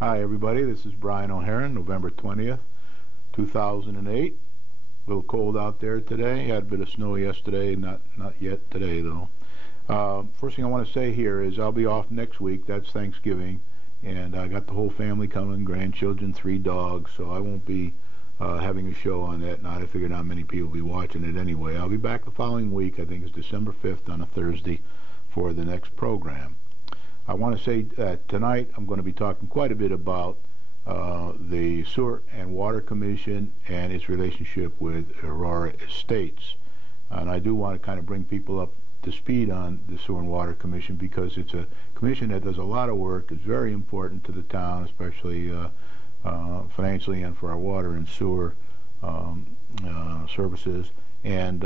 Hi everybody, this is Brian O'Haron, November 20th, 2008. A little cold out there today. Had a bit of snow yesterday, not yet today though. First thing I want to say here is I'll be off next week. That's Thanksgiving, and I got the whole family coming, grandchildren, 3 dogs, so I won't be having a show on that night. I figure not many people will be watching it anyway. I'll be back the following week, I think it's December 5th on a Thursday, for the next program. I want to say that tonight I'm going to be talking quite a bit about the Sewer and Water Commission and its relationship with Aurora Estates. And I do want to kind of bring people up to speed on the Sewer and Water Commission because it's a commission that does a lot of work. It's very important to the town, especially financially and for our water and sewer services. And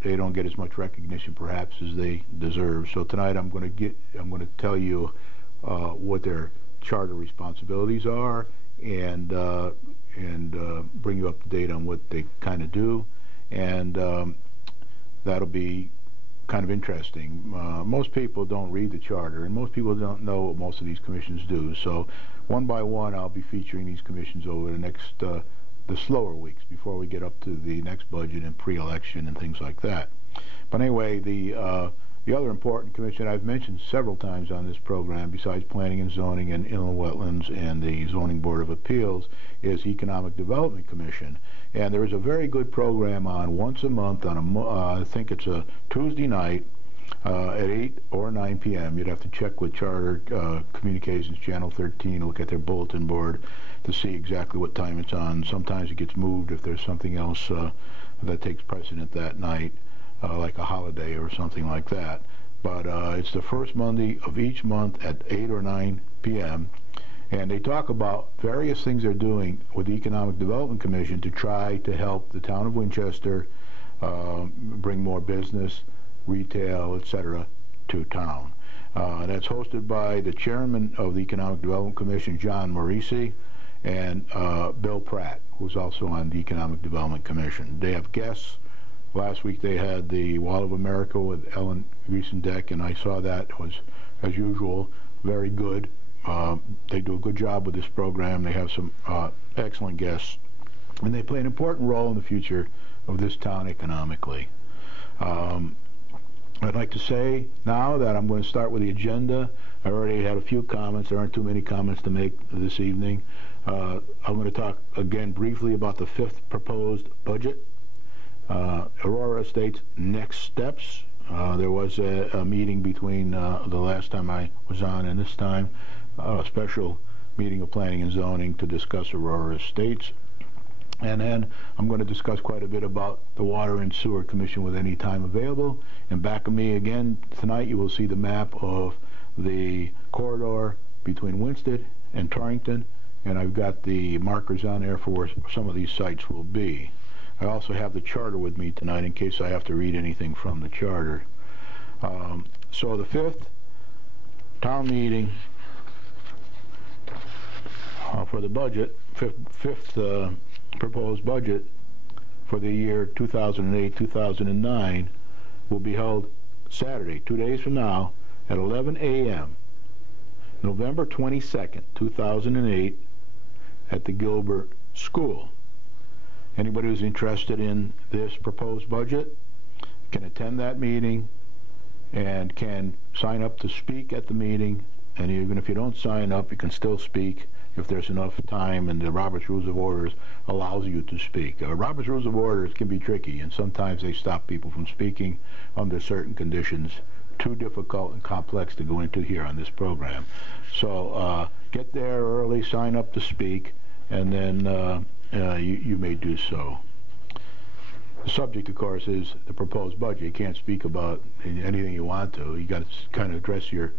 they don't get as much recognition perhaps as they deserve. So tonight I'm going to tell you what their charter responsibilities are and bring you up to date on what they kind of do, and that'll be kind of interesting. Most people don't read the charter, and most people don't know what most of these commissions do. So one by one I'll be featuring these commissions over the next the slower weeks before we get up to the next budget and pre-election and things like that. But anyway, the other important commission I've mentioned several times on this program, besides Planning and Zoning and Inland Wetlands and the Zoning Board of Appeals, is Economic Development Commission. And there is a very good program on once a month on I think it's a Tuesday night at 8 or 9 p.m. You'd have to check with Charter Communications Channel 13, look at their bulletin board to see exactly what time it's on. Sometimes it gets moved if there's something else that takes precedent that night, like a holiday or something like that. But it's the first Monday of each month at 8 or 9 p.m. And they talk about various things they're doing with the Economic Development Commission to try to help the town of Winchester bring more business, retail, etc. to town. That's hosted by the chairman of the Economic Development Commission, John Morisi, and Bill Pratt, who's also on the Economic Development Commission. They have guests. Last week they had the Wall of America with Ellen Griesendeck, and I saw that. It was, as usual, very good. They do a good job with this program. They have some excellent guests, and they play an important role in the future of this town economically. I'd like to say now that I'm going to start with the agenda. I already had a few comments. There aren't too many comments to make this evening. I'm going to talk again briefly about the 5th proposed budget, Aurora Estates' next steps. There was a meeting between the last time I was on and this time, a special meeting of Planning and Zoning to discuss Aurora Estates. And then I'm going to discuss quite a bit about the Water and Sewer Commission with any time available. And back of me again tonight you will see the map of the corridor between Winsted and Torrington, and I've got the markers on there for where some of these sites will be. I also have the charter with me tonight in case I have to read anything from the charter. So the 5th town meeting for the budget, fifth proposed budget for the year 2008-2009 will be held Saturday, 2 days from now, at 11 a.m., November 22nd, 2008, at the Gilbert School. Anybody who's interested in this proposed budget can attend that meeting and can sign up to speak at the meeting. And even if you don't sign up, you can still speak. if there's enough time, and the Robert's Rules of Orders allows you to speak. Robert's Rules of Orders can be tricky, and sometimes they stop people from speaking under certain conditions too difficult and complex to go into here on this program. So get there early, sign up to speak, and then you may do so. The subject, of course, is the proposed budget. You can't speak about anything you want to. You got to kind of address your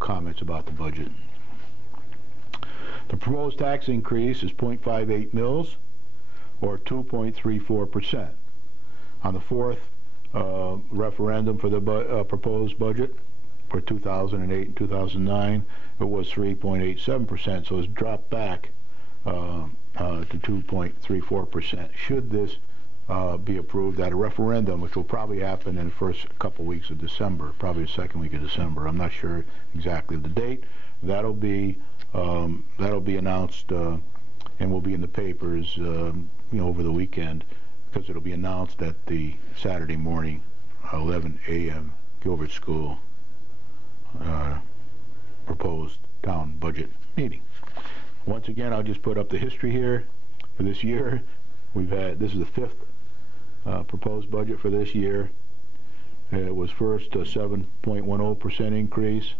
comments about the budget. The proposed tax increase is 0.58 mils, or 2.34%. On the fourth referendum for the proposed budget for 2008 and 2009, it was 3.87%, so it's dropped back to 2.34%. Should this be approved at a referendum, which will probably happen in the first couple weeks of December, probably the second week of December. I'm not sure exactly the date. That'll be announced and will be in the papers, over the weekend, because it'll be announced at the Saturday morning, 11 a.m. Gilbert School proposed town budget meeting. Once again, I'll just put up the history here for this year. This is the fifth proposed budget for this year. It was first a 7.10% increase,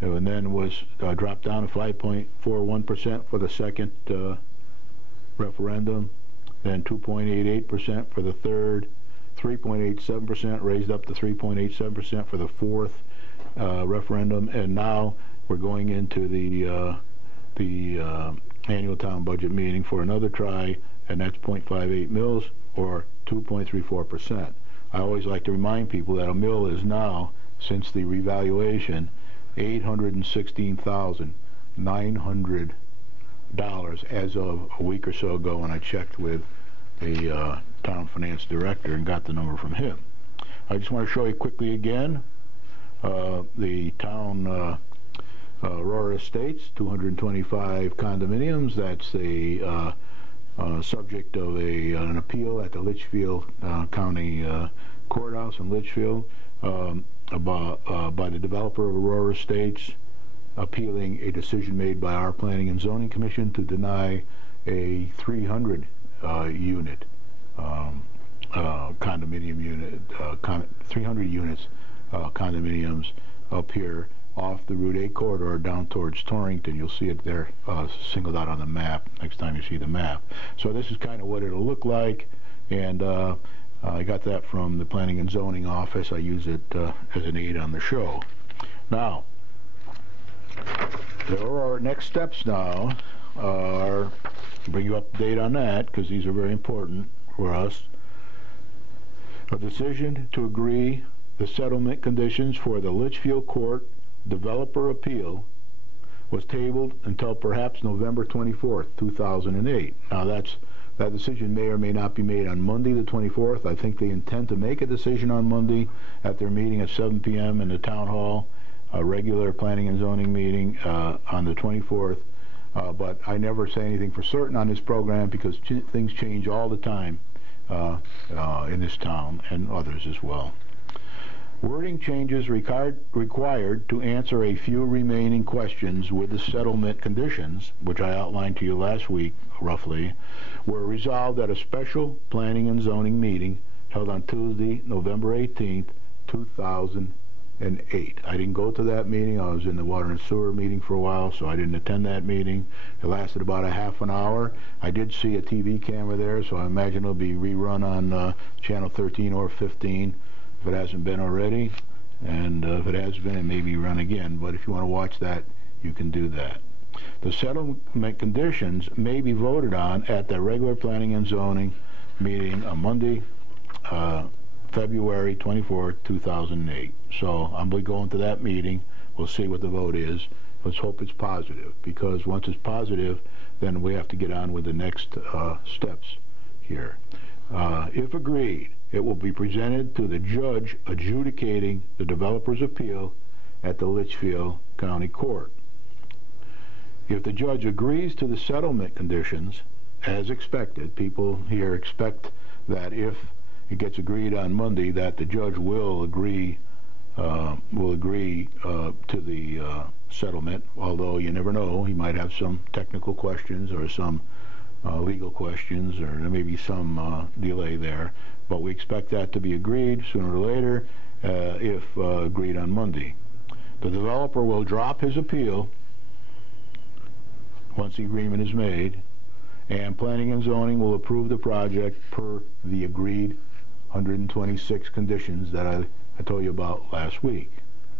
and then was dropped down to 5.41% for the second referendum, then 2.88% for the third, 3.87% raised up to 3.87% for the fourth referendum, and now we're going into the annual town budget meeting for another try, and that's 0.58 mils, or 2.34%. I always like to remind people that a mill is now, since the revaluation, $816,900 as of a week or so ago when I checked with the town finance director and got the number from him. I just want to show you quickly again the town Aurora Estates, 225 condominiums. That's a subject of an appeal at the Litchfield County Courthouse in Litchfield by the developer of Aurora Estates, appealing a decision made by our Planning and Zoning Commission to deny a 300 unit condominium unit, 300 units condominiums up here off the Route 8 corridor down towards Torrington. You'll see it there singled out on the map next time you see the map. So this is kind of what it'll look like, and I got that from the Planning and Zoning office. I use it as an aid on the show. Now, there are next steps now are, bring you up to date on that, because these are very important for us. A decision to agree the settlement conditions for the Litchfield Court developer appeal was tabled until perhaps November 24th, 2008. Now that decision may or may not be made on Monday the 24th. I think they intend to make a decision on Monday at their meeting at 7 p.m. in the town hall, a regular planning and zoning meeting on the 24th. But I never say anything for certain on this program because things change all the time in this town and others as well. Wording changes required to answer a few remaining questions with the settlement conditions, which I outlined to you last week roughly, were resolved at a special planning and zoning meeting held on Tuesday, November 18th, 2008. I didn't go to that meeting. I was in the water and sewer meeting for a while, so I didn't attend that meeting. It lasted about a half an hour. I did see a TV camera there, so I imagine it'll be rerun on channel 13 or 15. If it hasn't been already, and if it has been, it may be run again. But if you want to watch that, you can do that. The settlement conditions may be voted on at the regular planning and zoning meeting on Monday, February 24, 2008. So I'm going to go into that meeting. We'll see what the vote is. Let's hope it's positive, because once it's positive, then we have to get on with the next steps here. If agreed, it will be presented to the judge adjudicating the developer's appeal at the Litchfield County Court. If the judge agrees to the settlement conditions, as expected, people here expect that if it gets agreed on Monday, that the judge will agree to the settlement, although you never know. He might have some technical questions or some legal questions, or there may be some delay there. But we expect that to be agreed sooner or later, if agreed on Monday. The developer will drop his appeal once the agreement is made, and Planning and Zoning will approve the project per the agreed 126 conditions that I told you about last week.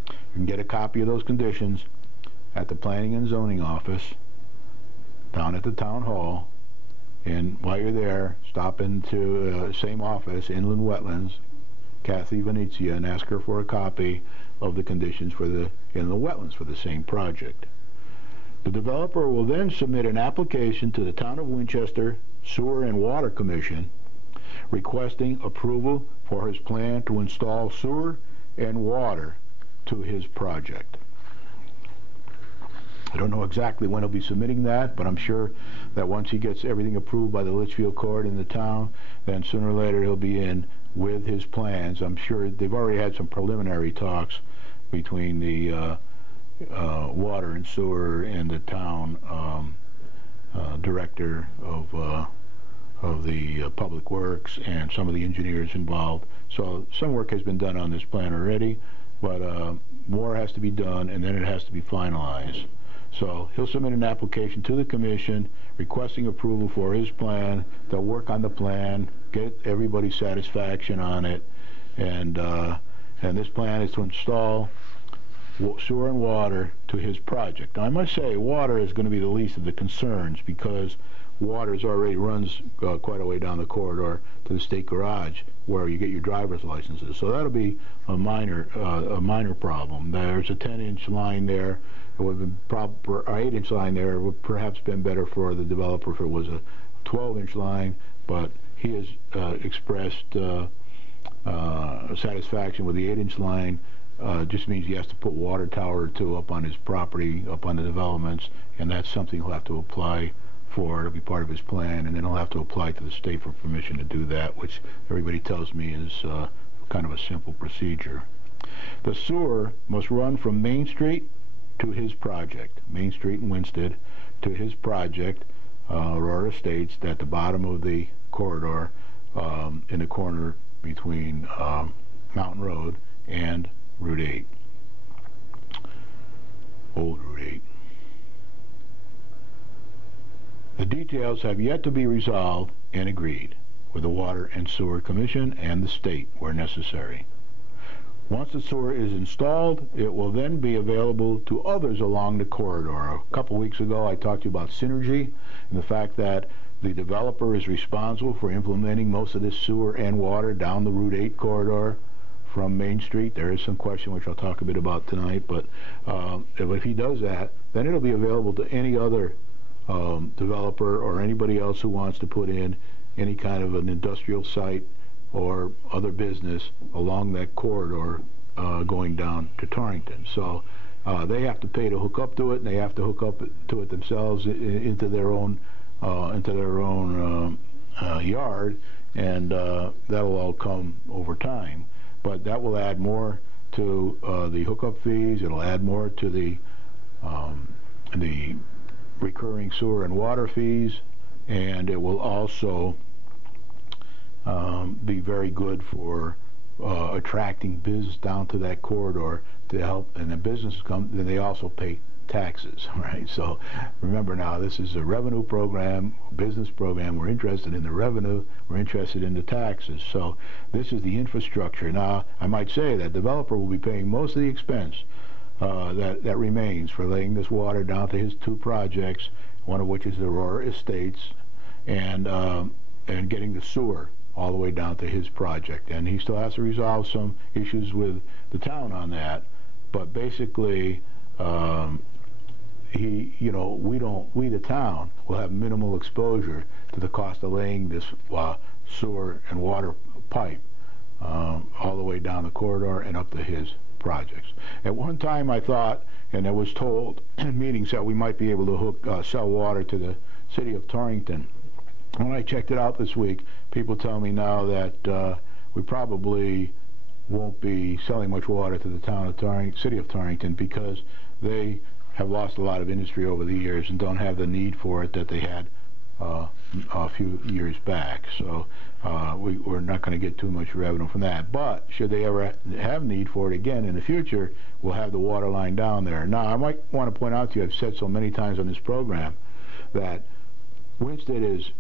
You can get a copy of those conditions at the Planning and Zoning office down at the Town Hall, and while you're there, stop into same office, Inland Wetlands, Kathy Venezia, and ask her for a copy of the conditions for the inland wetlands for the same project. The developer will then submit an application to the Town of Winchester Sewer and Water Commission requesting approval for his plan to install sewer and water to his project. I don't know exactly when he'll be submitting that, but I'm sure that once he gets everything approved by the Litchfield Court in the town, then sooner or later he'll be in with his plans. I'm sure they've already had some preliminary talks between the water and sewer and the town director of the public works and some of the engineers involved. So some work has been done on this plan already, but more has to be done, and then it has to be finalized. So he'll submit an application to the commission requesting approval for his plan. They'll work on the plan, get everybody's satisfaction on it, and this plan is to install sewer and water to his project. Now, I must say, water is going to be the least of the concerns, because water already runs quite a way down the corridor to the state garage where you get your driver's licenses. So that'll be a minor problem. There's a 10-inch line there. It would have been proper, an 8-inch line there. It would perhaps been better for the developer if it was a 12-inch line, but he has expressed satisfaction with the 8-inch line. Just means he has to put water tower or two up on his property, up on the developments, and that's something he'll have to apply for. It'll be part of his plan, and then he'll have to apply to the state for permission to do that, which everybody tells me is kind of a simple procedure. The sewer must run from Main Street to his project, Main Street in Winsted, to his project, Aurora Estates, at the bottom of the corridor, in the corner between Mountain Road and Route 8, Old Route 8. The details have yet to be resolved and agreed with the Water and Sewer Commission and the state where necessary. Once the sewer is installed, it will then be available to others along the corridor. A couple weeks ago, I talked to you about synergy and the fact that the developer is responsible for implementing most of this sewer and water down the Route 8 corridor from Main Street. There is some question which I'll talk a bit about tonight, but if he does that, then it'll be available to any other developer or anybody else who wants to put in any kind of an industrial site or other business along that corridor going down to Torrington. So they have to pay to hook up to it, and they have to hook up to it themselves into their own yard, and that'll all come over time. But that will add more to the hookup fees. It'll add more to the recurring sewer and water fees, and it will also be very good for attracting business down to that corridor to help. And the businesses come, then they also pay taxes, right? So remember now, this is a revenue program, business program. We're interested in the revenue, we're interested in the taxes. So this is the infrastructure. Now, I might say that developer will be paying most of the expense that remains for laying this water down to his two projects, one of which is the Aurora Estates, and getting the sewer all the way down to his project. And he still has to resolve some issues with the town on that, but basically we the town will have minimal exposure to the cost of laying this sewer and water pipe all the way down the corridor and up to his projects. At one time I thought, and I was told in meetings, that we might be able to sell water to the city of Torrington. When I checked it out this week, people tell me now that we probably won't be selling much water to the town of city of Torrington, because they have lost a lot of industry over the years and don't have the need for it that they had a few years back. So we're not going to get too much revenue from that. But should they ever have need for it again in the future, we'll have the water line down there. Now, I might want to point out to you, I've said so many times on this program, that Winsted is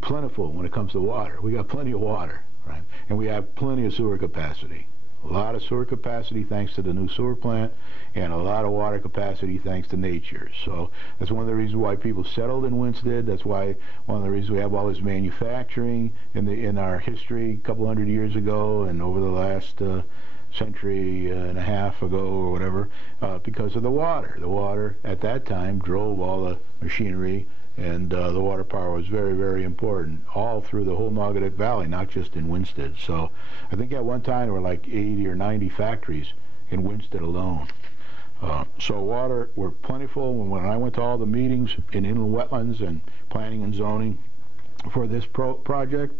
plentiful when it comes to water. We got plenty of water, right? And we have plenty of sewer capacity. A lot of sewer capacity thanks to the new sewer plant, and a lot of water capacity thanks to nature. So that's one of the reasons why people settled in Winsted. That's why one of the reasons we have all this manufacturing in our history a couple hundred years ago and over the last century and a half ago or whatever, because of the water. The water at that time drove all the machinery, and the water power was very, very important all through the whole Naugatuck Valley, not just in Winsted. So I think at one time there were like 80 or 90 factories in Winsted alone. So water were plentiful. When I went to all the meetings in inland wetlands and planning and zoning for this project,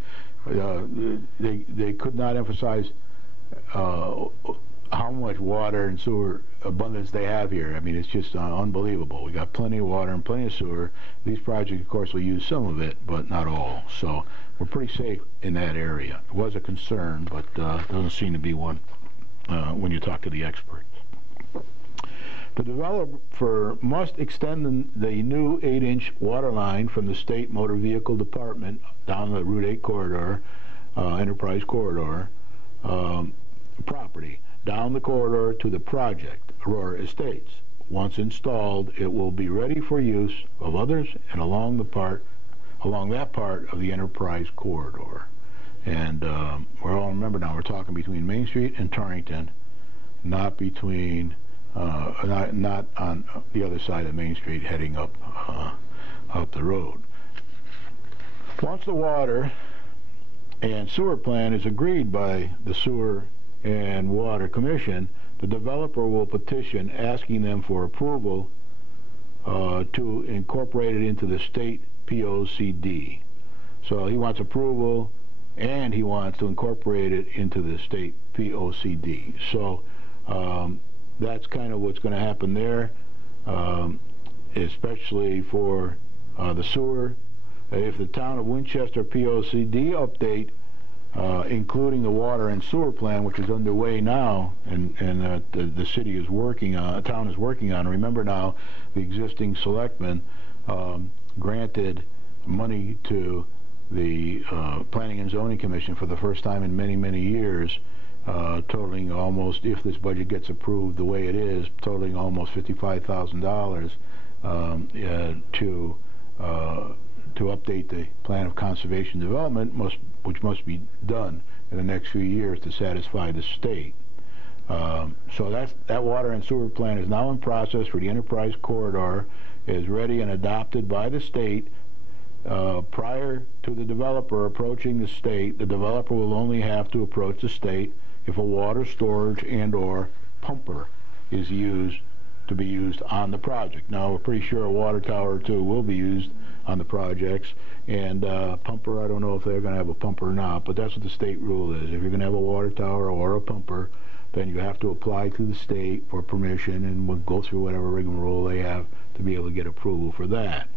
they could not emphasize how much water and sewer abundance they have here. I mean, it's just unbelievable. We got plenty of water and plenty of sewer. These projects, of course, will use some of it, but not all. So we're pretty safe in that area. It was a concern, but doesn't seem to be one when you talk to the experts. The developer must extend the new 8-inch water line from the State Motor Vehicle Department down the Route 8 corridor, Enterprise Corridor, property, down the corridor to the project, Aurora Estates. Once installed, it will be ready for use of others and along that part of the Enterprise Corridor. And we're all, remember now, we're talking between Main Street and Torrington, not between, not on the other side of Main Street heading up the road. Once the water and sewer plan is agreed by the Sewer and Water Commission, the developer will petition asking them for approval to incorporate it into the state POCD. So he wants approval, and he wants to incorporate it into the state POCD. So that's kind of what's going to happen there, especially for the sewer. If the town of Winchester POCD update, including the water and sewer plan, which is underway now, and the city is working on, the town is working on. Remember now, the existing selectmen granted money to the Planning and Zoning Commission for the first time in many, many years, totaling almost, if this budget gets approved the way it is, totaling almost $55,000 to update the plan of conservation development, which must be done in the next few years to satisfy the state. So that water and sewer plan is now in process for the Enterprise Corridor, is ready and adopted by the state. Prior to the developer approaching the state, the developer will only have to approach the state if a water storage and or pumper is to be used on the project. Now, we're pretty sure a water tower or two will be used on the projects, and pumper, I don't know if they're going to have a pumper or not, but that's what the state rule is. If you're going to have a water tower or a pumper, then you have to apply to the state for permission, and we'll go through whatever rigmarole they have to be able to get approval for that.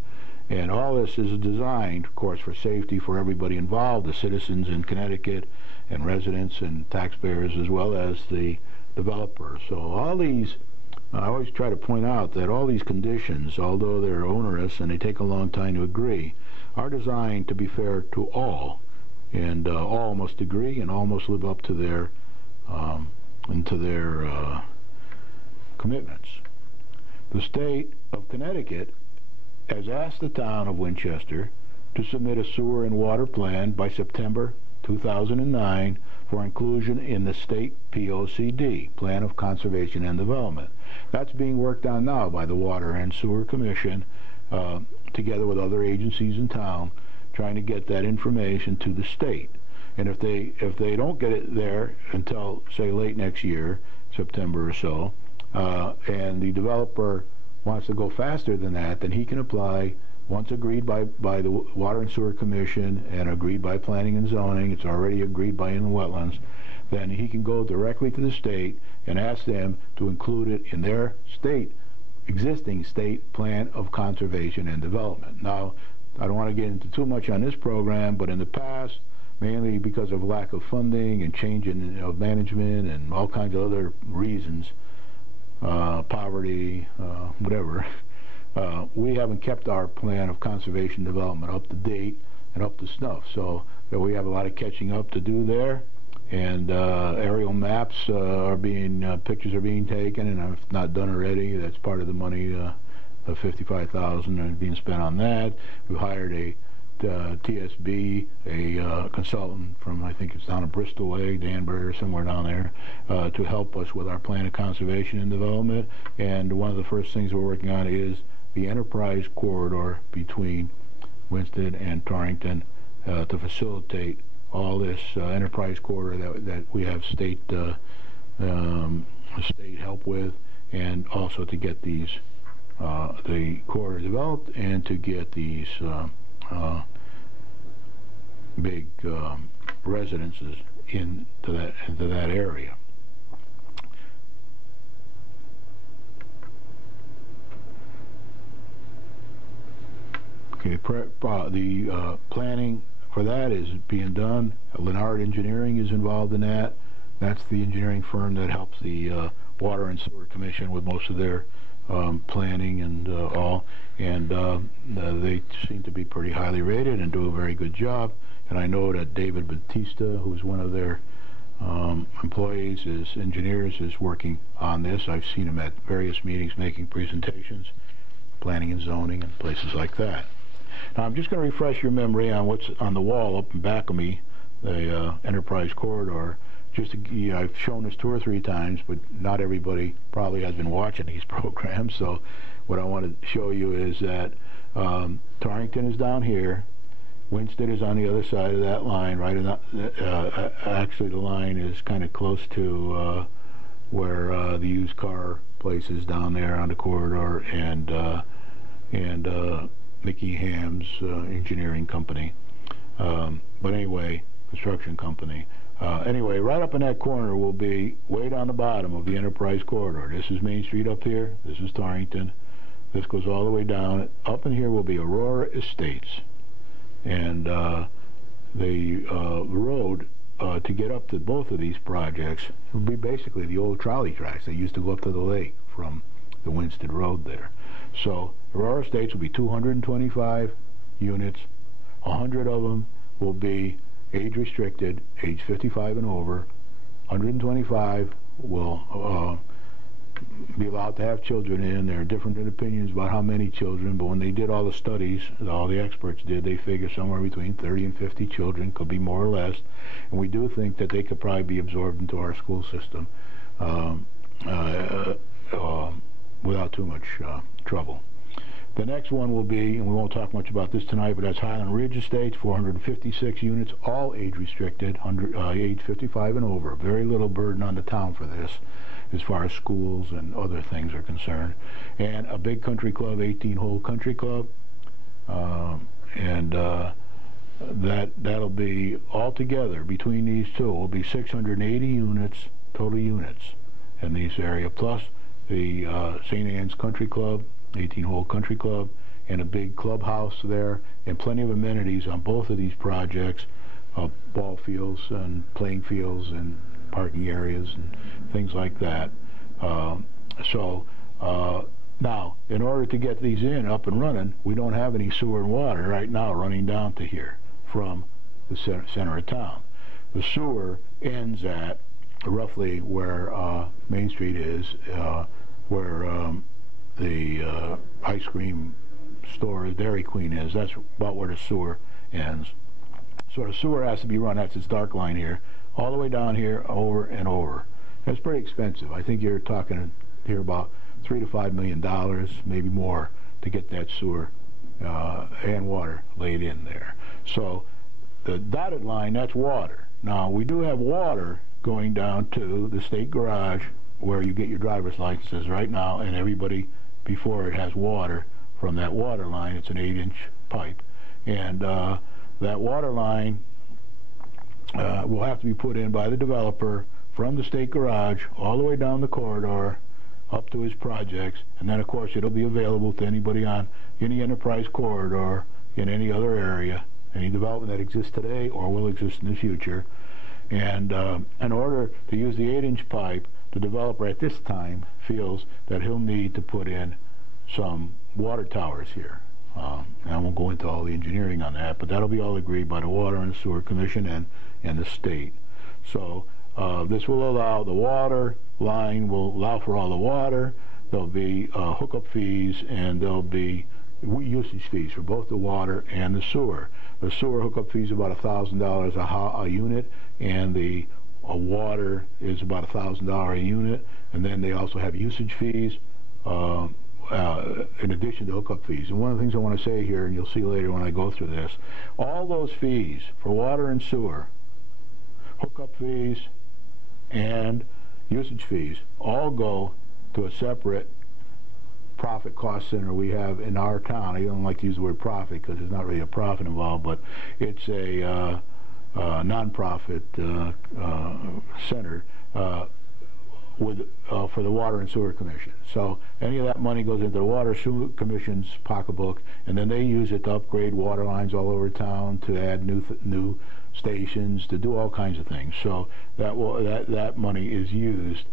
And all this is designed, of course, for safety for everybody involved, the citizens in Connecticut and residents and taxpayers, as well as the developer. So all these, I always try to point out that all these conditions, although they're onerous and they take a long time to agree, are designed to be fair to all, and all must agree and all must live up to their commitments. The state of Connecticut has asked the town of Winchester to submit a sewer and water plan by September 2009 for inclusion in the state POCD, Plan of Conservation and Development. That's being worked on now by the Water and Sewer Commission, together with other agencies in town, trying to get that information to the state. And if they don't get it there until, say, late next year, September or so, and the developer wants to go faster than that, then he can apply once agreed by the Water and Sewer Commission and agreed by Planning and Zoning, it's already agreed by Inland Wetlands, then he can go directly to the state and ask them to include it in their existing state plan of conservation and development. Now, I don't want to get into too much on this program, but in the past, mainly because of lack of funding and change of management and all kinds of other reasons, poverty, whatever, we haven't kept our plan of conservation development up to date and up to snuff. So we have a lot of catching up to do there. And aerial maps pictures are being taken, and if not done already, that's part of the money of $55,000 being spent on that. We hired a TSB, a consultant from, I think it's down in Bristol Way, Danbury or somewhere down there, to help us with our plan of conservation and development. And one of the first things we're working on is the enterprise corridor between Winston and Torrington to facilitate all this enterprise corridor that we have state help with, and also to get these the corridor developed and to get these big residences into that area. Okay, the planning for that is being done. Leonard Engineering is involved in that. That's the engineering firm that helps the Water and Sewer Commission with most of their planning and all. And they seem to be pretty highly rated and do a very good job. And I know that David Batista, who's one of their employees, engineers, is working on this. I've seen him at various meetings making presentations, planning and zoning and places like that. Now, I'm just going to refresh your memory on what's on the wall up in back of me, the enterprise corridor. I've shown this 2 or 3 times, but not everybody probably has been watching these programs. So what I want to show you is that Torrington is down here. Winston is on the other side of that line, right? Actually, the line is kind of close to where the used car place is down there on the corridor, and Mickey Ham's engineering company. But anyway, construction company. Anyway, right up in that corner will be way down the bottom of the enterprise corridor. This is Main Street up here. This is Torrington. This goes all the way down. Up in here will be Aurora Estates. And the road to get up to both of these projects will be basically the old trolley tracks that used to go up to the lake from the Winston Road there. So Aurora Estates will be 225 units. 100 of them will be age restricted, age 55 and over. 125 will be allowed to have children in. There are different opinions about how many children, but when they did all the studies, all the experts did, they figure somewhere between 30 and 50 children, could be more or less. And we do think that they could probably be absorbed into our school system without too much trouble. The next one will be, and we won't talk much about this tonight, but that's Highland Ridge Estates, 456 units, all age restricted, age 55 and over. Very little burden on the town for this, as far as schools and other things are concerned. And a big country club, 18-hole country club, that'll be altogether between these two will be 680 units, total units in this area, plus the St. Anne's Country Club, 18-hole country club, and a big clubhouse there, and plenty of amenities on both of these projects, ball fields and playing fields and parking areas and things like that. Now, in order to get these up and running, we don't have any sewer and water right now running down to here from the center of town. The sewer ends at roughly where Main Street is, where the ice cream store, Dairy Queen is. That's about where the sewer ends. So the sewer has to be run, that's its dark line here, all the way down here, over and over. That's pretty expensive. I think you're talking here about $3 to $5 million, maybe more, to get that sewer and water laid in there. So the dotted line, that's water. Now, we do have water going down to the state garage where you get your driver's licenses right now, and everybody before it has water from that water line. It's an 8-inch pipe, and that water line will have to be put in by the developer from the state garage all the way down the corridor up to his projects, and then of course it'll be available to anybody on any enterprise corridor in any other area, any development that exists today or will exist in the future. And in order to use the 8-inch pipe, the developer at this time feels that he'll need to put in some water towers here. And I won't go into all the engineering on that, but that'll be all agreed by the Water and Sewer Commission and the state. So this will allow, the water line will allow for all the water. There'll be hookup fees, and there'll be usage fees for both the water and the sewer. The sewer hookup fee is about $1,000 a unit, and the water is about $1,000 a unit. And then they also have usage fees in addition to hookup fees. And one of the things I want to say here, and you'll see later when I go through this, all those fees for water and sewer, hookup fees, and usage fees all go to a separate profit cost center we have in our town. I don't like to use the word profit because there's not really a profit involved, but it's a non-profit center for the Water and Sewer Commission. So any of that money goes into the Water Sewer Commission's pocketbook, and then they use it to upgrade water lines all over town, to add new stations, to do all kinds of things. So that money is used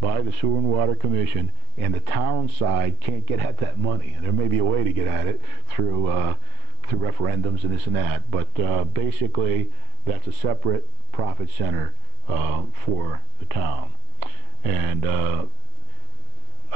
by the Sewer and Water Commission, and the town side can't get at that money. And there may be a way to get at it through referendums and this and that, but basically that's a separate profit center for the town. And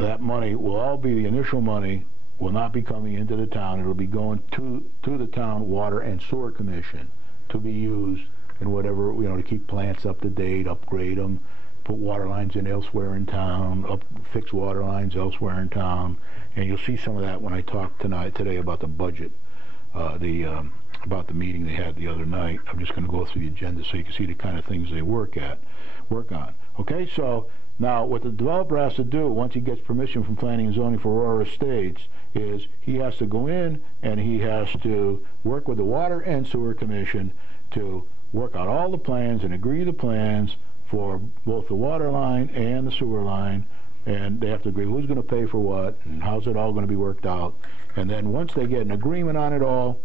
that money will all be, the initial money will not be coming into the town. It'll be going to the town Water and Sewer Commission to be used in whatever, to keep plants up to date, upgrade them, put water lines in elsewhere in town, fix water lines elsewhere in town. And you'll see some of that when I talk today about the budget, about the meeting they had the other night. I'm just going to go through the agenda so you can see the kind of things they work on. Okay, so now what the developer has to do once he gets permission from Planning and Zoning for Aurora Estates is he has to go in and he has to work with the Water and Sewer Commission to work out all the plans and agree the plans for both the water line and the sewer line, and they have to agree who's going to pay for what and how's it all going to be worked out. And then once they get an agreement on it all,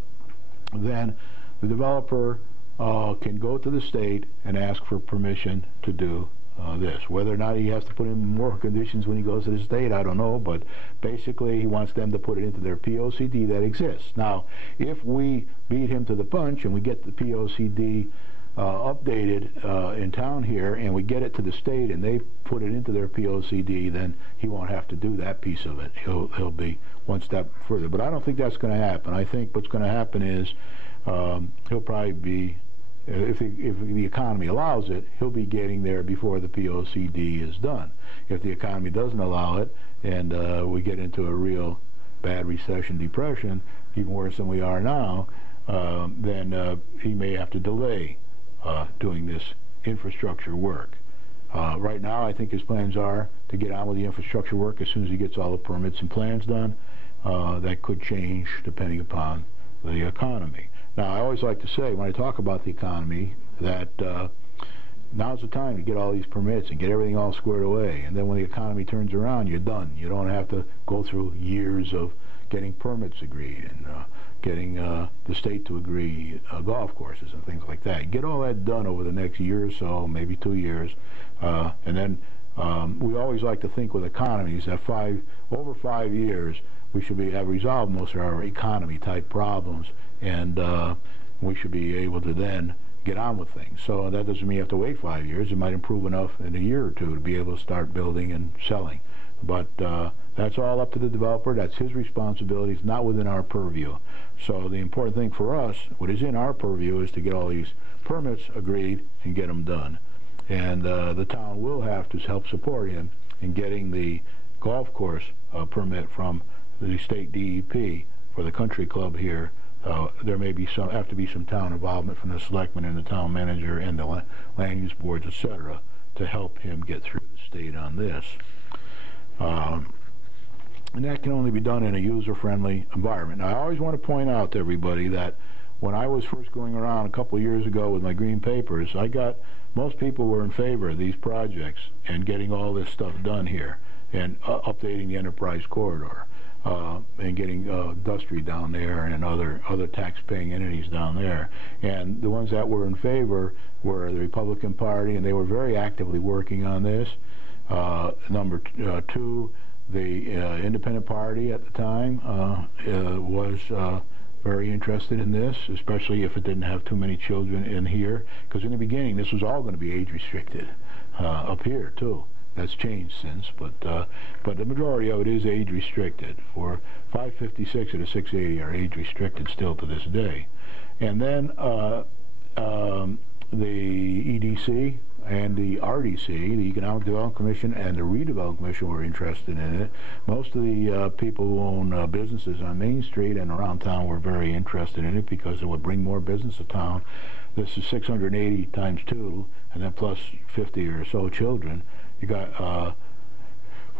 then the developer can go to the state and ask for permission to do this. Whether or not he has to put in more conditions when he goes to the state, I don't know, but basically he wants them to put it into their POCD that exists. Now, if we beat him to the punch and we get the POCD updated in town here, and we get it to the state and they put it into their POCD, then he won't have to do that piece of it. He'll be one step further. But I don't think that's going to happen. I think what's going to happen is he'll probably be, if the economy allows it, he'll be getting there before the POCD is done. If the economy doesn't allow it and we get into a real bad recession, depression, even worse than we are now, then he may have to delay doing this infrastructure work. Right now, I think his plans are to get on with the infrastructure work as soon as he gets all the permits and plans done. That could change depending upon the economy. Now, I always like to say, when I talk about the economy, that now's the time to get all these permits and get everything all squared away. And then when the economy turns around, you're done. You don't have to go through years of getting permits agreed and getting the state to agree golf courses and things like that. Get all that done over the next year or so, maybe 2 years. And then we always like to think with economies that over 5 years, we should have resolved most of our economy type problems, and we should be able to then get on with things. So that doesn't mean you have to wait 5 years. It might improve enough in a year or two to be able to start building and selling. But that's all up to the developer. That's his responsibility. It's not within our purview. So the important thing for us, what is in our purview, is to get all these permits agreed and get them done. And the town will have to help support him in getting the golf course permit from the state DEP for the country club here. There may be have to be some town involvement from the selectmen and the town manager and the land use boards, etc., to help him get through the state on this. And that can only be done in a user-friendly environment. Now, I always want to point out to everybody that when I was first going around a couple of years ago with my green papers, most people were in favor of these projects and getting all this stuff done here and updating the enterprise corridor and getting Industry down there and other tax-paying entities down there. And the ones that were in favor were the Republican Party, and they were very actively working on this. Number two, the Independent Party at the time was very interested in this, especially if it didn't have too many children in here, because in the beginning this was all going to be age restricted up here too. That's changed since, but the majority of it is age restricted. For 556 of the 680 are age restricted still to this day. And then the EDC and the RDC, the Economic Development Commission, and the Redevelopment Commission were interested in it. Most of the people who own businesses on Main Street and around town were very interested in it because it would bring more business to town. This is 680 times 2, and then plus 50 or so children. You got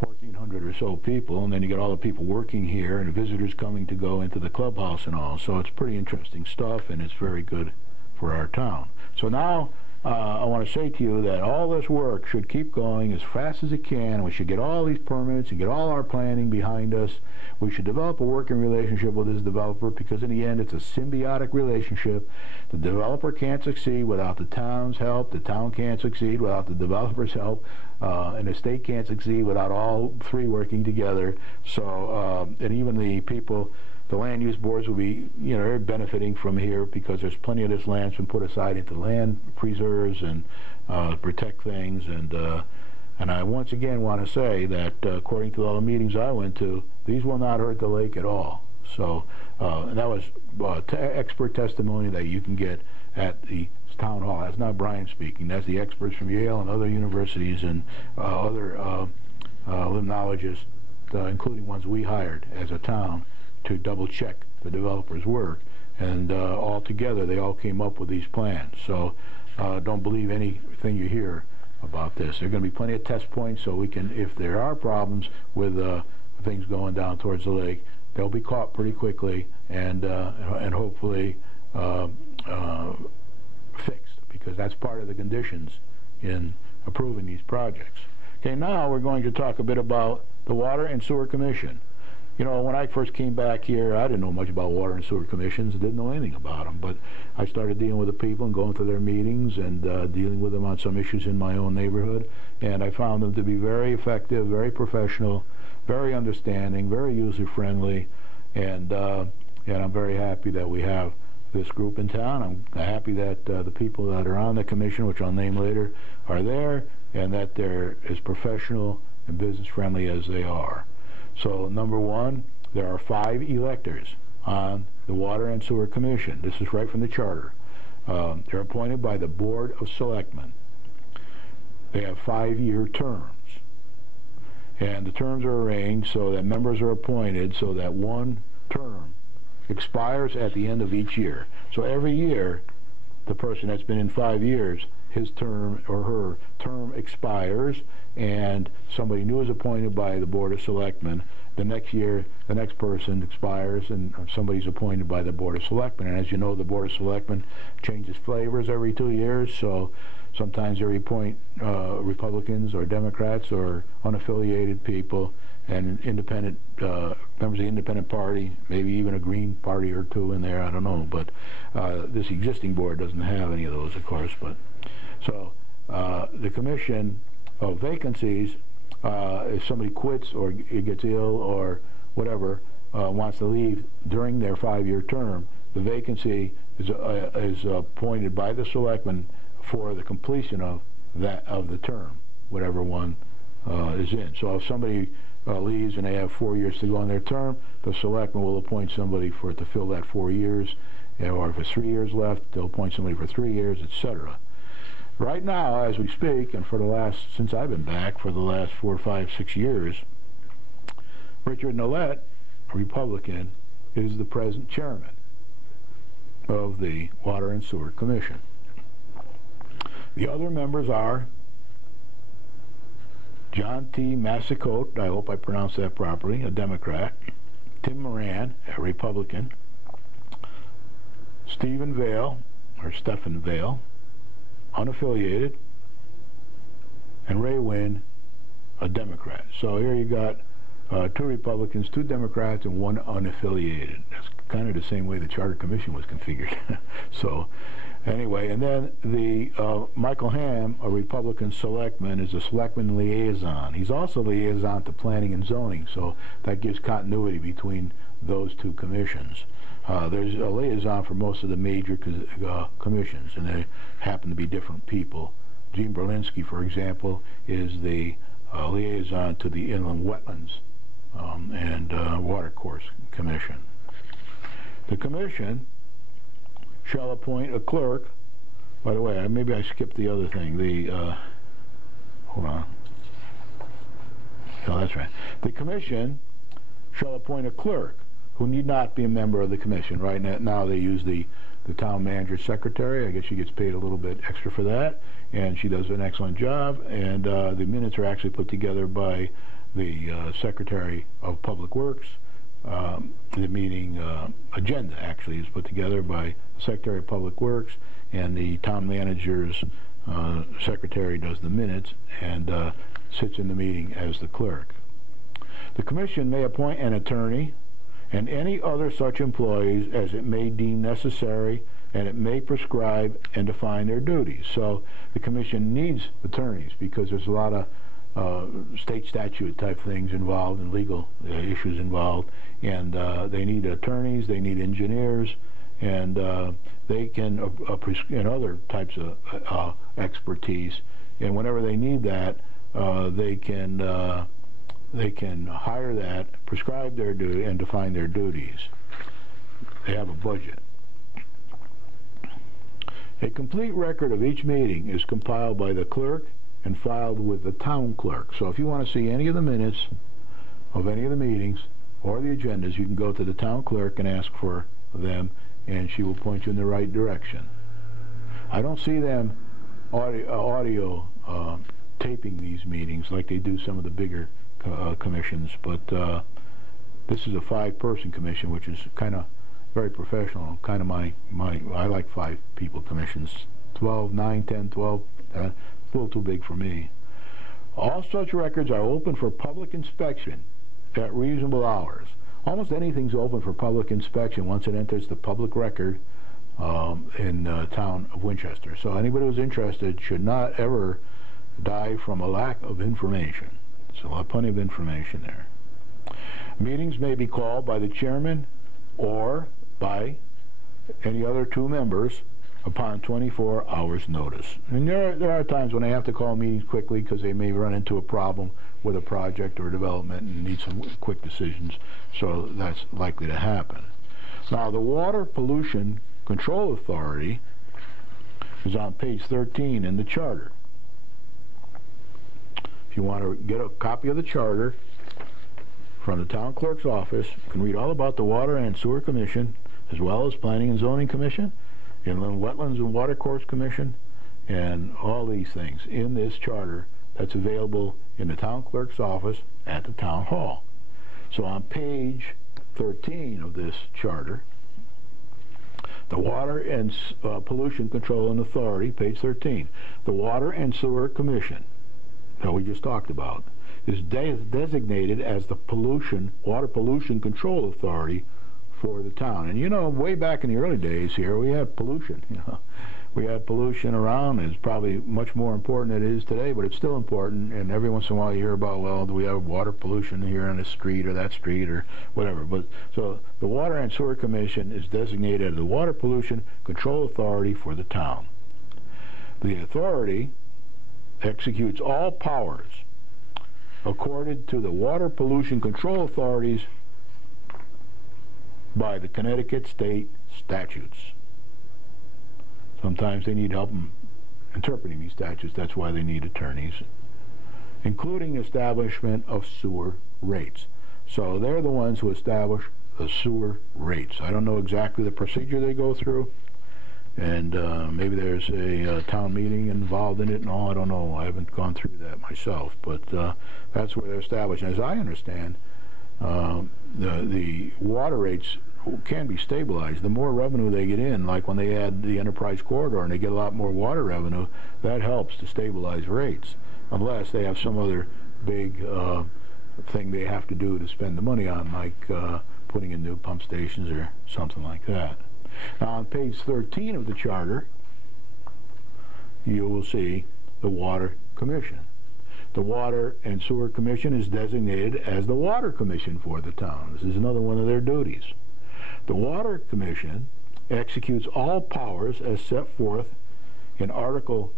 1,400 or so people, and then you got all the people working here and visitors coming to go into the clubhouse and all. So it's pretty interesting stuff, and it's very good for our town. So now I want to say to you that all this work should keep going as fast as it can. We should get all these permits and get all our planning behind us. We should develop a working relationship with this developer, because in the end it's a symbiotic relationship. The developer can't succeed without the town's help. The town can't succeed without the developer's help. And the state can't succeed without all three working together. So, and even the people, the land use boards will be, they're benefiting from here, because there's plenty of this land's been put aside into land preserves and protect things. And I once again want to say that according to all the meetings I went to, these will not hurt the lake at all. So, and that was expert testimony that you can get at the town hall. That's not Brian speaking. That's the experts from Yale and other universities and other limnologists, including ones we hired as a town to double check the developer's work. And all together they all came up with these plans. So don't believe anything you hear about this. There are going to be plenty of test points, so we can, if there are problems with things going down towards the lake, they'll be caught pretty quickly and hopefully fixed, because that's part of the conditions in approving these projects. Okay, now we're going to talk a bit about the Water and Sewer Commission. When I first came back here, I didn't know much about water and sewer commissions, didn't know anything about them, but I started dealing with the people and going to their meetings and dealing with them on some issues in my own neighborhood, and I found them to be very effective, very professional, very understanding, very user-friendly, and I'm very happy that we have this group in town. I'm happy that the people that are on the commission, which I'll name later, are there, and that they're as professional and business-friendly as they are. So, number one, there are 5 electors on the Water and Sewer Commission. This is right from the charter. They're appointed by the Board of Selectmen. They have 5-year terms. And the terms are arranged so that members are appointed so that one term expires at the end of each year. So every year, the person that's been in 5 years, his term or her term expires, and somebody new is appointed by the Board of Selectmen. The next year, the next person expires, and somebody's appointed by the Board of Selectmen. And as you know, the Board of Selectmen changes flavors every 2 years, so sometimes they appoint Republicans or Democrats or unaffiliated people and independent members of the independent party, maybe even a Green Party or two in there, I don't know. But this existing board doesn't have any of those, of course. But so the commission of vacancies, if somebody quits or gets ill or whatever, wants to leave during their 5-year term, the vacancy is appointed by the selectmen for the completion of the term, whatever one is in. So if somebody leaves and they have 4 years to go on their term, the selectmen will appoint somebody to fill that 4 years, or if it's 3 years left, they'll appoint somebody for 3 years, etc. Right now, as we speak, and since I've been back, for the last 4, 5, 6 years, Richard Nolet, a Republican, is the present chairman of the Water and Sewer Commission. The other members are John T. Massacote, I hope I pronounced that properly, a Democrat. Tim Moran, a Republican. Stephen Vail, unaffiliated. And Ray Wynn, a Democrat. So here you got 2 Republicans, 2 Democrats, and 1 unaffiliated. That's kind of the same way the Charter Commission was configured. So anyway, and then the Michael Hamm, a Republican selectman, is a selectman liaison. He's also liaison to planning and zoning, so that gives continuity between those 2 commissions. There's a liaison for most of the major commissions, and they happen to be different people. Gene Berlinski, for example, is the liaison to the Inland Wetlands and Watercourse Commission. The commission shall appoint a clerk. By the way, maybe I skipped the other thing. Hold on. Oh, that's right. The commission shall appoint a clerk who need not be a member of the commission. Right now they use the town manager's secretary. I guess she gets paid a little bit extra for that, and she does an excellent job. And the minutes are actually put together by the Secretary of Public Works. The meeting agenda actually is put together by the Secretary of Public Works, and the town manager's secretary does the minutes and sits in the meeting as the clerk. The commission may appoint an attorney and any other such employees as it may deem necessary, and it may prescribe and define their duties. So the commission needs attorneys because there's a lot of state statute type things involved and legal issues involved, and they need attorneys, they need engineers, and they can and other types of expertise, and whenever they need that, they can hire that, prescribe their duty, and define their duties. They have a budget. A complete record of each meeting is compiled by the clerk and filed with the town clerk. So if you want to see any of the minutes of any of the meetings or the agendas, you can go to the town clerk and ask for them, and she will point you in the right direction. I don't see them audio taping these meetings like they do some of the bigger commissions, but this is a 5-person commission, which is kind of very professional. Kind of I like 5-people commissions. 12, 9, 10, 12. It's a little too big for me. All such records are open for public inspection at reasonable hours. Almost anything's open for public inspection once it enters the public record in the town of Winchester. So anybody who's interested should not ever die from a lack of information. So plenty of information there. Meetings may be called by the chairman or by any other 2 members upon 24 hours notice. And there are times when they have to call meetings quickly because they may run into a problem with a project or development and need some quick decisions, so that's likely to happen. Now, the Water Pollution Control Authority is on page 13 in the charter. If you want to get a copy of the charter from the town clerk's office, you can read all about the Water and Sewer Commission, as well as Planning and Zoning Commission, Inland Wetlands and Watercourse Commission, and all these things in this charter that's available in the town clerk's office at the town hall. So on page 13 of this charter, the Water and Pollution Control and Authority, page 13, the Water and Sewer Commission, that we just talked about, is designated as the Water Pollution Control Authority for the town. And you know, way back in the early days here, we had pollution. We had pollution around. It's probably much more important than it is today, but it's still important. And every once in a while you hear about, well, do we have water pollution here on this street or that street or whatever. But so the Water and Sewer Commission is designated as the Water Pollution Control Authority for the town. The authority executes all powers accorded to the Water Pollution Control Authorities by the Connecticut state statutes. Sometimes they need help in interpreting these statutes. That's why they need attorneys, including establishment of sewer rates. So they're the ones who establish the sewer rates. I don't know exactly the procedure they go through, and maybe there's a town meeting involved in it and all. I don't know. I haven't gone through that myself, but that's where they're established. And as I understand, the water rates can be stabilized. The more revenue they get in, like when they add the enterprise corridor and they get a lot more water revenue, that helps to stabilize rates, unless they have some other big thing they have to do to spend the money on, like putting in new pump stations or something like that. Now on page 13 of the charter, you will see the Water Commission. The Water and Sewer Commission is designated as the Water Commission for the town. This is another one of their duties. The Water Commission executes all powers as set forth in Article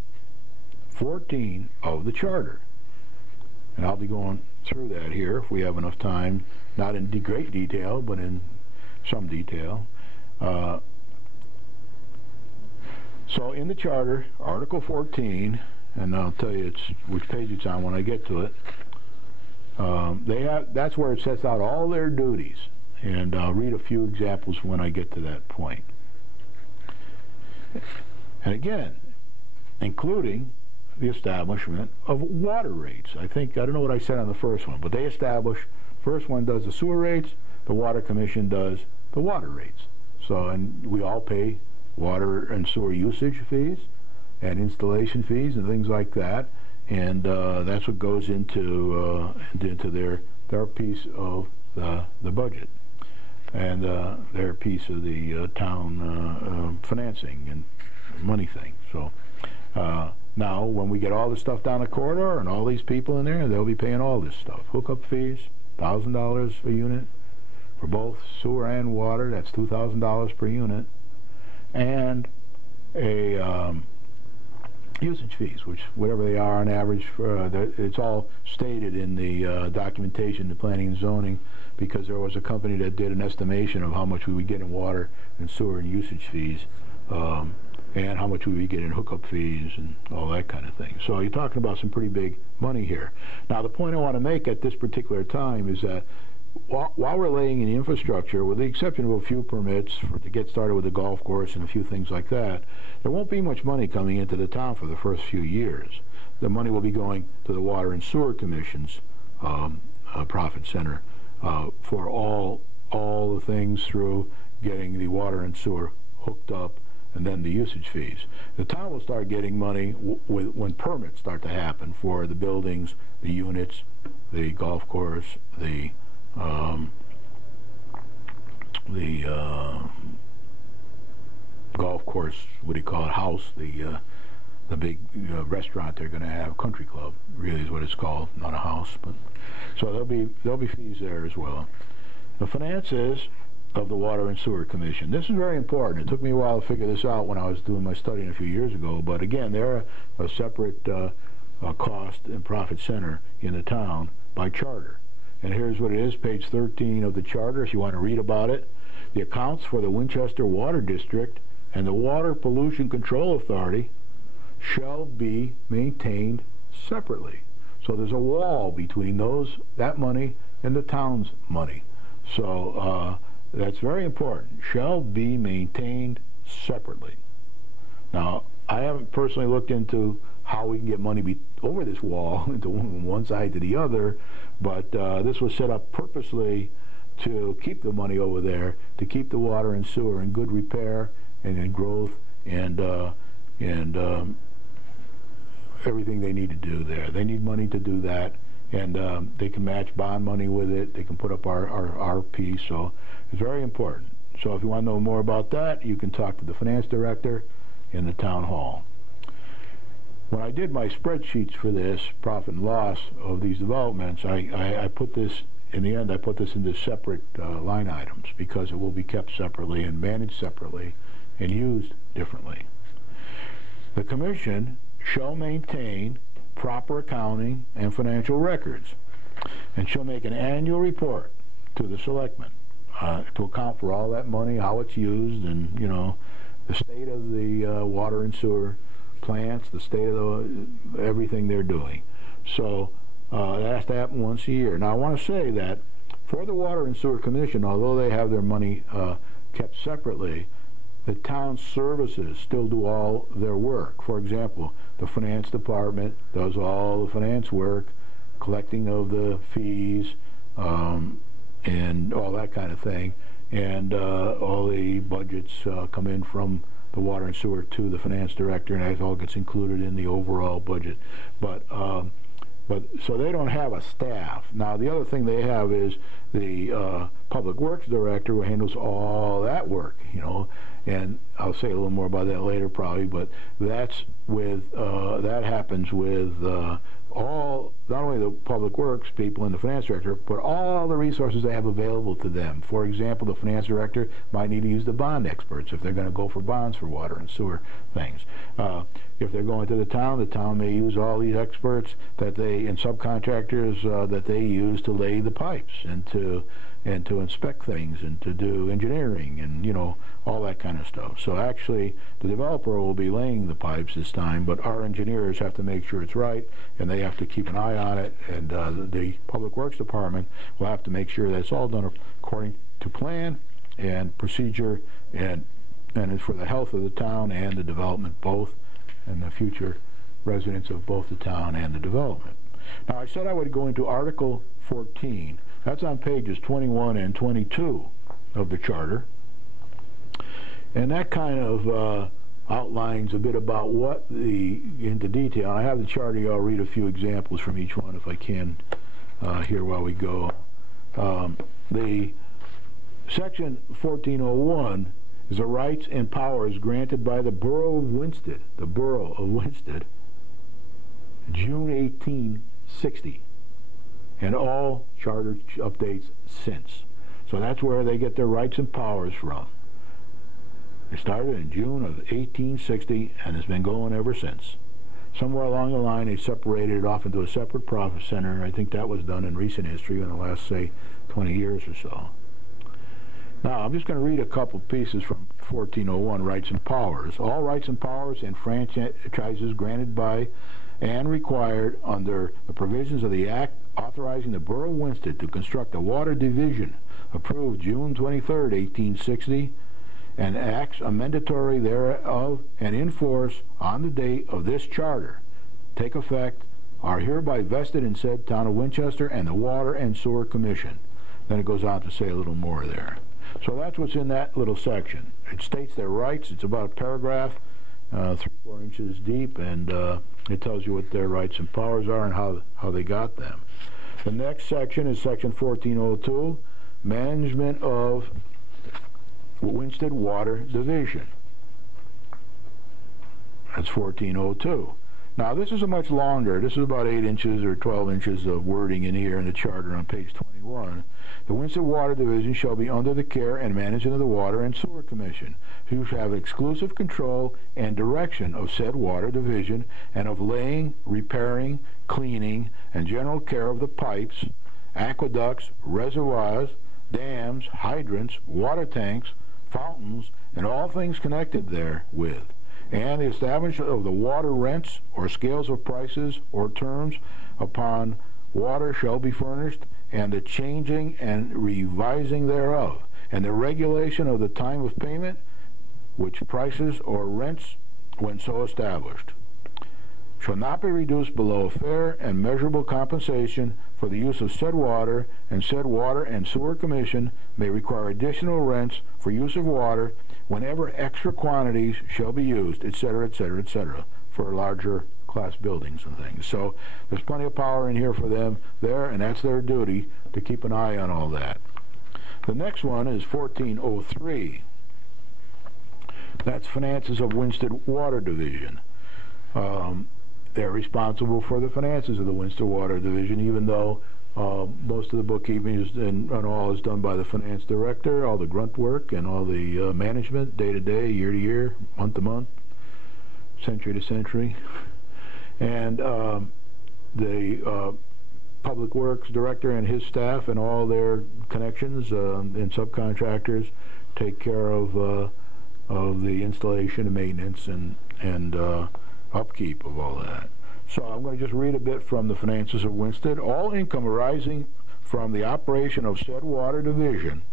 14 of the Charter. And I'll be going through that here if we have enough time, not in great detail, but in some detail. So in the Charter, Article 14, and I'll tell you which page it's on when I get to it, that's where it sets out all their duties. And I'll read a few examples when I get to that point. And again, including the establishment of water rates. I don't know what I said on the first one, but they establish, first one does the sewer rates, the Water Commission does the water rates. So, and we all pay water and sewer usage fees and installation fees and things like that, and that's what goes into their piece of the budget and their piece of the town financing and money thing. So now when we get all this stuff down the corridor and all these people in there, they'll be paying all this stuff. Hookup fees, $1,000 a unit for both sewer and water. That's $2,000 per unit. And a usage fees, which whatever they are on average, it's all stated in the documentation, the planning and zoning, because there was a company that did an estimation of how much we would get in water and sewer and usage fees, and how much we would get in hookup fees and all that kind of thing. So you're talking about some pretty big money here. Now the point I want to make at this particular time is that while we're laying in the infrastructure, with the exception of a few permits to get started with the golf course and a few things like that, there won't be much money coming into the town for the first few years. The money will be going to the Water and Sewer Commission's profit center for all the things through getting the water and sewer hooked up, and then the usage fees. The town will start getting money when permits start to happen for the buildings, the units, the golf course, the golf course, what do you call it, house, the big restaurant they're going to have, country club, really is what it's called, not a house. But so there'll be fees there as well. The finances of the Water and Sewer Commission. This is very important. It took me a while to figure this out when I was doing my studying a few years ago, but again, they're a separate cost and profit center in the town by charter. And here's what it is, page 13 of the charter, if you want to read about it. The accounts for the Winchester Water District and the Water Pollution Control Authority shall be maintained separately. So there's a wall between that money and the town's money. So that's very important. Shall be maintained separately. Now, I haven't personally looked into how we can get money over this wall into one side to the other, but this was set up purposely to keep the money over there, to keep the water and sewer in good repair and in growth and everything they need to do there. They need money to do that, and they can match bond money with it. They can put up our piece, so it's very important. So if you want to know more about that, you can talk to the finance director in the town hall. When I did my spreadsheets for this, profit and loss of these developments, I put this, in the end, I put this into separate line items because it will be kept separately and managed separately and used differently. The Commission shall maintain proper accounting and financial records and shall make an annual report to the selectmen to account for all that money, how it's used, and, you know, the state of the water and sewer plants, the state of everything they're doing. So that has to happen once a year. Now I want to say that for the Water and Sewer Commission, although they have their money kept separately, the town services still do all their work. For example, the finance department does all the finance work, collecting of the fees, and all that kind of thing. And all the budgets come in from the water and sewer to the finance director, and that all gets included in the overall budget. But so they don't have a staff. Now, the other thing they have is the public works director, who handles all that work, and I'll say a little more about that later probably, but that's with that happens with all, not only the public works people and the finance director, but all the resources they have available to them. For example, the finance director might need to use the bond experts if they're going to go for bonds for water and sewer things. If they're going to the town may use all these experts that they, and subcontractors that they use to lay the pipes and to inspect things and to do engineering and all that kind of stuff. So actually the developer will be laying the pipes this time, but our engineers have to make sure it's right, and they have to keep an eye on it, and the public works department will have to make sure that it's all done according to plan and procedure, and it's for the health of the town and the development both, and the future residents of both the town and the development. Now, I said I would go into Article 14. That's on pages 21 and 22 of the Charter. And that kind of outlines a bit about what into detail. I have the Charter here. I'll read a few examples from each one if I can here while we go. The Section 1401 is the rights and powers granted by the Borough of Winsted, June 1860, and all charter updates since. So that's where they get their rights and powers from. It started in June of 1860 and has been going ever since. Somewhere along the line they separated it off into a separate profit center. I think that was done in recent history in the last, say, 20 years or so. Now, I'm just going to read a couple pieces from 1401, Rights and Powers. All rights and powers and franchises granted by and required under the provisions of the Act authorizing the Borough of Winsted to construct a water division, approved June 23, 1860, and acts amendatory thereof and in force on the date of this charter take effect, are hereby vested in said town of Winchester and the Water and Sewer Commission. Then it goes on to say a little more there. So that's what's in that little section. It states their rights. It's about a paragraph, 3-4 inches deep, and it tells you what their rights and powers are and how they got them. The next section is Section 1402, Management of Winsted Water Division. That's 1402. Now, this is a much longer. This is about 8 inches or 12 inches of wording in here in the Charter on page 21. The Winsted Water Division shall be under the care and management of the Water and Sewer Commission, who shall have exclusive control and direction of said water division and of laying, repairing, cleaning, and general care of the pipes, aqueducts, reservoirs, dams, hydrants, water tanks, fountains, and all things connected therewith, and the establishment of the water rents or scales of prices or terms upon water shall be furnished, and the changing and revising thereof, and the regulation of the time of payment, which prices or rents, when so established, shall not be reduced below a fair and measurable compensation for the use of said water, and said Water and Sewer Commission may require additional rents for use of water whenever extra quantities shall be used, etc., etc., etc., for larger class buildings and things. So there's plenty of power in here for them there, and that's their duty to keep an eye on all that. The next one is 1403. That's Finances of Winsted Water Division. They're responsible for the finances of the Winsted Water Division, even though most of the bookkeeping and all is done by the finance director, all the grunt work and all the management, day to day, year to year, month to month, century to century. And the public works director and his staff and all their connections and subcontractors take care of the installation and maintenance and upkeep of all that. So I'm going to just read a bit from the Finances of Winsted. All income arising from the operation of said water division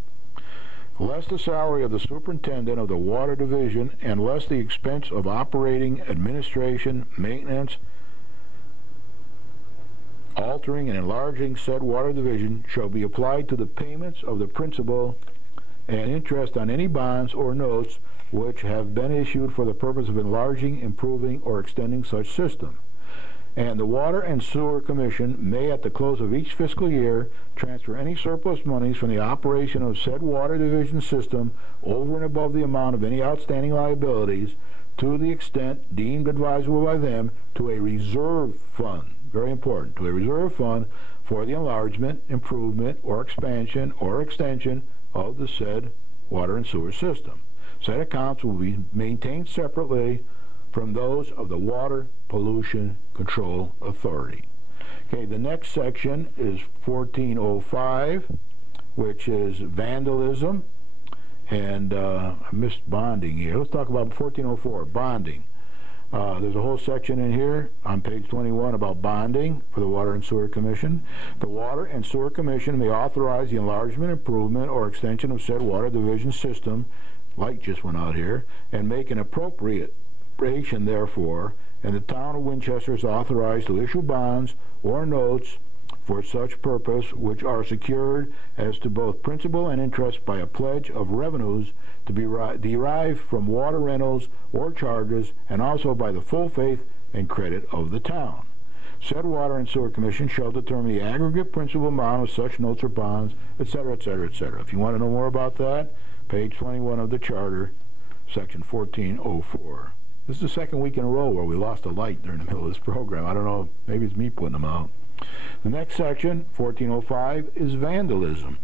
less the salary of the superintendent of the water division, and less the expense of operating, administration, maintenance, altering and enlarging said water division, shall be applied to the payments of the principal and interest on any bonds or notes which have been issued for the purpose of enlarging, improving, or extending such system. And the Water and Sewer Commission may, at the close of each fiscal year, transfer any surplus monies from the operation of said water division system over and above the amount of any outstanding liabilities, to the extent deemed advisable by them, to a reserve fund. Very important, to a reserve fund for the enlargement, improvement, or expansion or extension of the said water and sewer system. Said accounts will be maintained separately from those of the Water Pollution Control Authority. Okay, the next section is 1405, which is vandalism, and I missed bonding here. Let's talk about 1404, bonding. There's a whole section in here on page 21 about bonding for the Water and Sewer Commission. The Water and Sewer Commission may authorize the enlargement, improvement, or extension of said water division system, light just went out here, and make an appropriation therefore, and the town of Winchester is authorized to issue bonds or notes for such purpose, which are secured as to both principal and interest by a pledge of revenues to be derived from water rentals or charges, and also by the full faith and credit of the town. Said Water and Sewer Commission shall determine the aggregate principal amount of such notes or bonds, etc., etc., etc. If you want to know more about that, page 21 of the Charter, section 1404. This is the second week in a row where we lost a light during the middle of this program. I don't know, maybe it's me putting them out. The next section, 1405, is vandalism.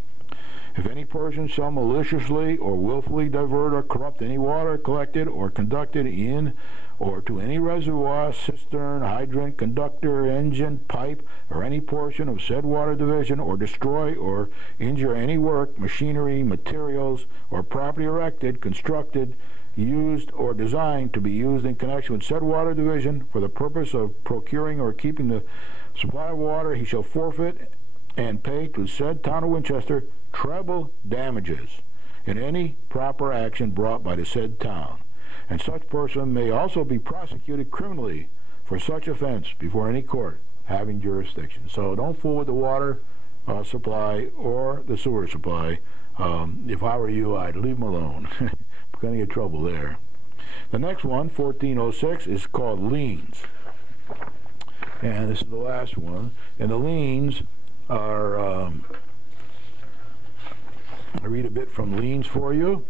If any person shall maliciously or willfully divert or corrupt any water collected or conducted in or to any reservoir, cistern, hydrant, conductor, engine, pipe, or any portion of said water division, or destroy or injure any work, machinery, materials, or property erected, constructed, used, or designed to be used in connection with said water division for the purpose of procuring or keeping the supply of water, he shall forfeit and pay to said town of Winchester treble damages in any proper action brought by the said town. And such person may also be prosecuted criminally for such offense before any court having jurisdiction. So don't fool with the water supply or the sewer supply. If I were you, I'd leave them alone. We're going to get trouble there. The next one, 1406, is called liens. And this is the last one. And the liens are, I read a bit from liens for you.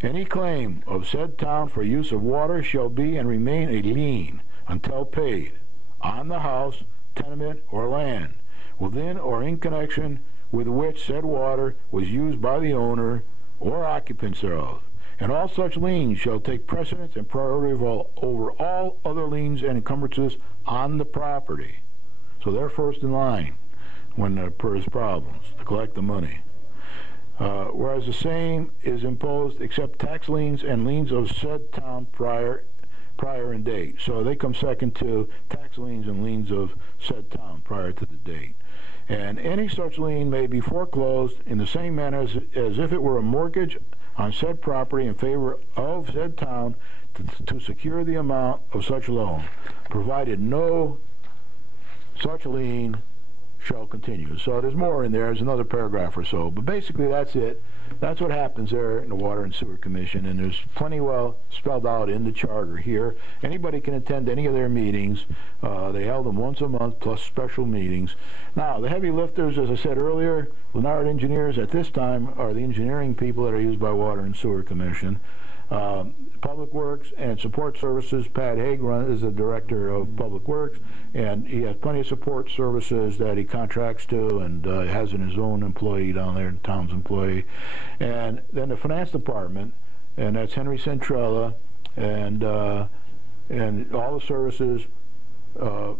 Any claim of said town for use of water shall be and remain a lien until paid on the house, tenement, or land within or in connection with which said water was used by the owner or occupants thereof. And all such liens shall take precedence and priority over all other liens and encumbrances on the property. So they're first in line when there occurs problems to collect the money. Whereas the same is imposed except tax liens and liens of said town prior in date. So they come second to tax liens and liens of said town prior to the date. And any such lien may be foreclosed in the same manner as if it were a mortgage on said property in favor of said town to secure the amount of such loan, provided no such lien shall continue. So there's more in there. There's another paragraph or so. But basically that's it. That's what happens there in the Water and Sewer Commission, and there's plenty well spelled out in the charter here. Anybody can attend any of their meetings. They held them once a month plus special meetings. Now, the heavy lifters, as I said earlier, Leonard engineers at this time are the engineering people that are used by Water and Sewer Commission. Public Works and Support Services, Pat Haig is the Director of Public Works, and he has plenty of support services that he contracts to and has in his own employee down there, the town's employee. And then the Finance Department, and that's Henry Centrella, and all the services of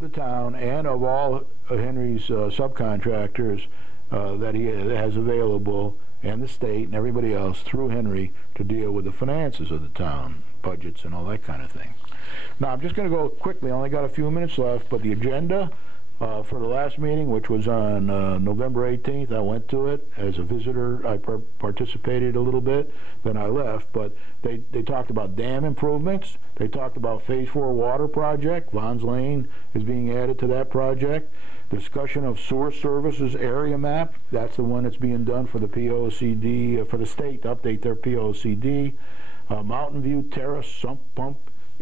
the town and of all Henry's subcontractors that he has available, and the state and everybody else through Henry to deal with the finances of the town, budgets and all that kind of thing. Now, I'm just going to go quickly. I only got a few minutes left, but the agenda For the last meeting, which was on November 18th, I went to it as a visitor. I participated a little bit, then I left. But they talked about dam improvements. They talked about Phase 4 water project. Vons Lane is being added to that project. Discussion of sewer services area map. That's the one that's being done for the POCD, for the state to update their POCD. Mountain View Terrace sump pump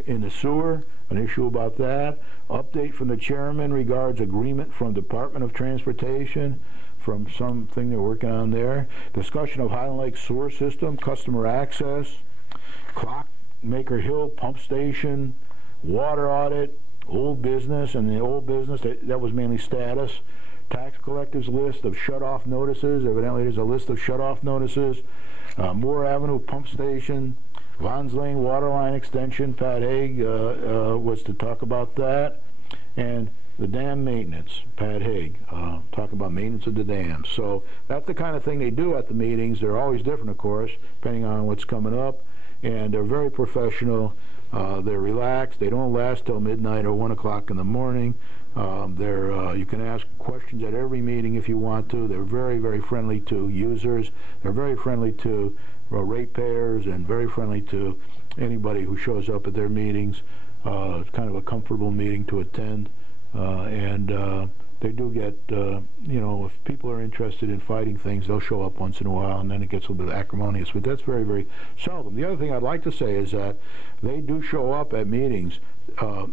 in the sewer, an issue about that. Update from the chairman regards agreement from Department of Transportation from something they're working on there. Discussion of Highland Lake sewer system, customer access, Clockmaker Hill pump station, water audit, old business, and the old business, that was mainly status. Tax collectors list of shut-off notices. Evidently there's a list of shut-off notices. Moore Avenue pump station, Vons Lane waterline extension. Pat Haig was to talk about that. And the dam maintenance, Pat Haig, talking about maintenance of the dams. So that's the kind of thing they do at the meetings. They're always different, of course, depending on what's coming up. And they're very professional. They're relaxed. They don't last till midnight or 1 o'clock in the morning. You can ask questions at every meeting if you want to. They're very, very friendly to users. They're very friendly to ratepayers and very friendly to anybody who shows up at their meetings. It's kind of a comfortable meeting to attend. They do get, if people are interested in fighting things, they'll show up once in a while, and then it gets a little bit acrimonious. But that's very, very seldom. The other thing I'd like to say is that they do show up at meetings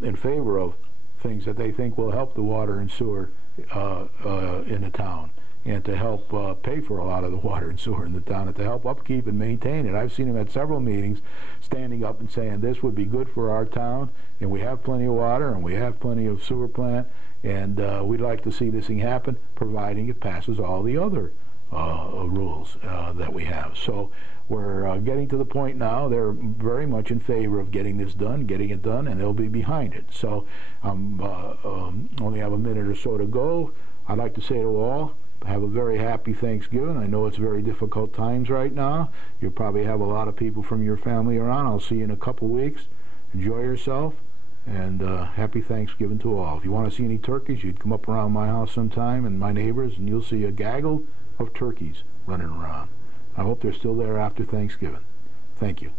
in favor of things that they think will help the water and sewer in the town, and to help pay for a lot of the water and sewer in the town, and to help upkeep and maintain it. I've seen them at several meetings standing up and saying this would be good for our town, and we have plenty of water, and we have plenty of sewer plant, and we'd like to see this thing happen, providing it passes all the other rules that we have. So we're getting to the point now, they're very much in favor of getting this done, getting it done, and they'll be behind it. So only have a minute or so to go. I'd like to say to all, have a very happy Thanksgiving. I know it's very difficult times right now. You probably have a lot of people from your family around. I'll see you in a couple weeks. Enjoy yourself, and happy Thanksgiving to all. If you want to see any turkeys, you'd come up around my house sometime and my neighbors, and you'll see a gaggle of turkeys running around. I hope they're still there after Thanksgiving. Thank you.